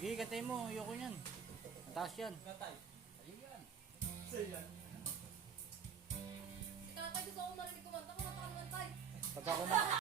Sige, katay mo. Ayoko yan. Ang taas yan. Katay. Ayan. Sayan. Si tatay gusto ko marinig kumanta. Kumanta ka naman, tay. Pagka